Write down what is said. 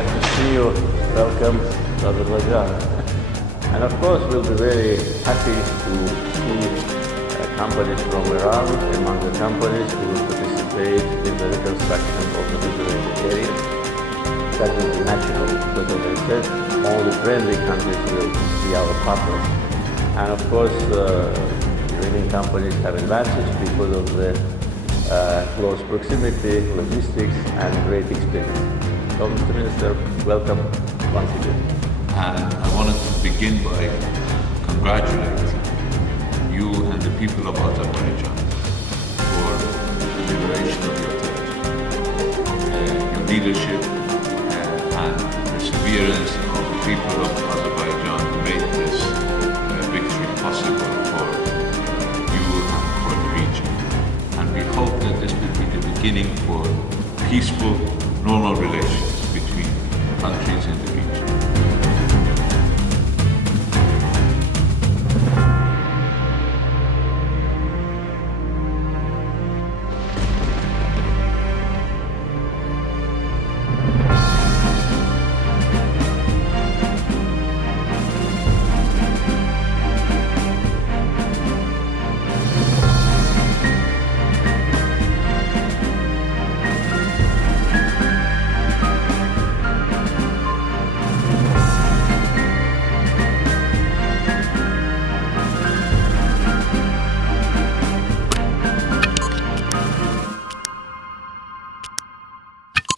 glad to see you. Welcome to Azerbaijan. And of course, we'll be very happy to see companies from Iran among the companies who will participate in the reconstruction of the liberated area. That will be natural, because as I said, only friendly countries will be our partners. And of course, Iranian companies have advantage because of the close proximity, logistics, and great experience. So, Mr. Minister, welcome once again. And I wanted to begin by congratulating you and the people of Azerbaijan for the liberation of your territory. Your leadership and perseverance of the people of Azerbaijan made this victory possible for you and for the region. And we hope that this will be the beginning for peaceful, normal relations between countries in the region.